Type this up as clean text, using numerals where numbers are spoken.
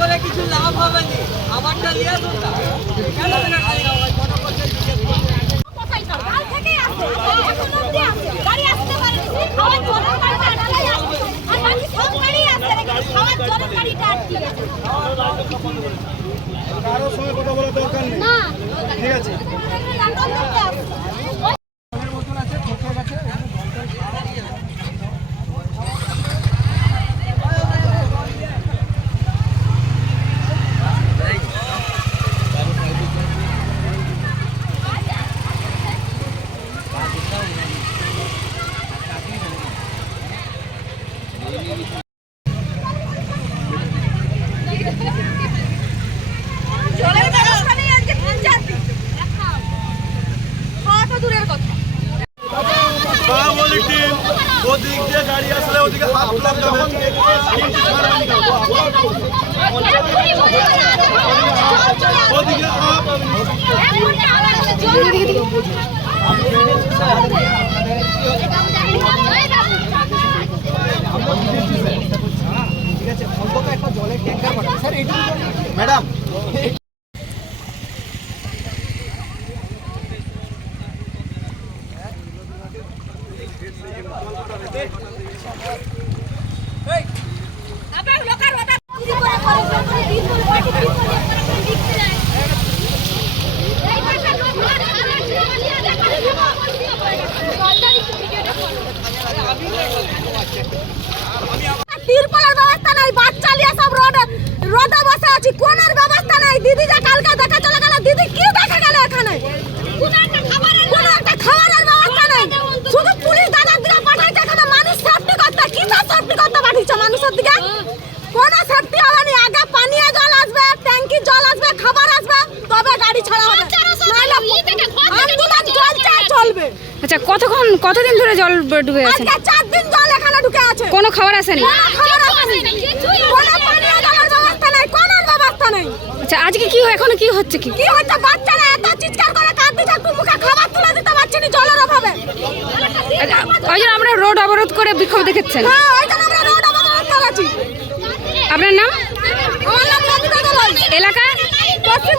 করে কিছু লাভ হবে না, আমারটা নিয়ে আসুন না। কেন না খালি আমার কত কথা জিজ্ঞেস করছে। কোথায় কাল থেকেই আসছে, এখন অবধি আসছে, গাড়ি আসতে পারে না, খাওয়ার জলের গাড়িটা আটকে আছে, আর বাকি সব গাড়ি আসছে, খাওয়ার জলের গাড়িটা আটকে আছে। কারোর সঙ্গে কথা বলার দরকার নেই, না ঠিক আছে? জলের ব্যবস্থা নেই আজকে 3-4 দিন। খাওয়া তো দূরের কথা। বলি টিম ওদিক দিয়ে গাড়ি আসলে ওদিকে হাত তুলে যাবে, ওদিকে হাত ঠিক আছে। অন্তত একটা জলের ট্যাঙ্কার পাঠান স্যার, এইটুকু ম্যাডাম। আবার লোকাল ওটা দিদি করে করে দিন করে লিখতে যায়। এই পাশে লোক আর নিয়ে দেখা ভিডিওটা করো। তিরপলের ব্যবস্থা নাই, বাচ্চা নিয়ে সব রোডে বসে আছি, কোনের ব্যবস্থা নাই। দিদি যে কালকে দেখা চলে গেল, দিদি কি দেখা গেল এখানে? কোনো একটা খাবারের ব্যবস্থা নেই, শুধু পুলিশ দাদার দিকে পাঠাইছে এখানে মানুষ সেফটি করতে। কি সব সেফটি করতে পাঠিয়েছে মানুষের দিকে? কোনো সেফটি হবে না। আগে পানীয় জল আসবে, ট্যাঙ্কি জল আসবে, খাবার আসবে, তবে গাড়ি ছাড়া হবে। আন্দোলন চলছে, চলবে। আচ্ছা, কতদিন ধরে জল ডুবে আছে? আজকে 4 দিন জল এখানে ঢুকে আছে। কোনো খাবার আসেনি? কোনো খাবার আসেনি, কোনো পানীয় জলের ব্যবস্থা নেই, কোনো ব্যবস্থা নেই। আচ্ছা, আজকে কি এখনো কি হচ্ছে? কি হচ্ছে? বাচ্চারা এত চিৎকার করে কাঁদছে, একটু মুখে খাবার তুলে দিতে পারছি না জলের অভাবে। ওই জন্য আমরা রোড অবরোধ করে বিক্ষোভ দেখাচ্ছেন। হ্যাঁ, ওই জন্য আমরা রোড অবরোধ করেছি। আপনার নাম? আমার নাম ললিতা দলাই। এলাকা? পশ্চিম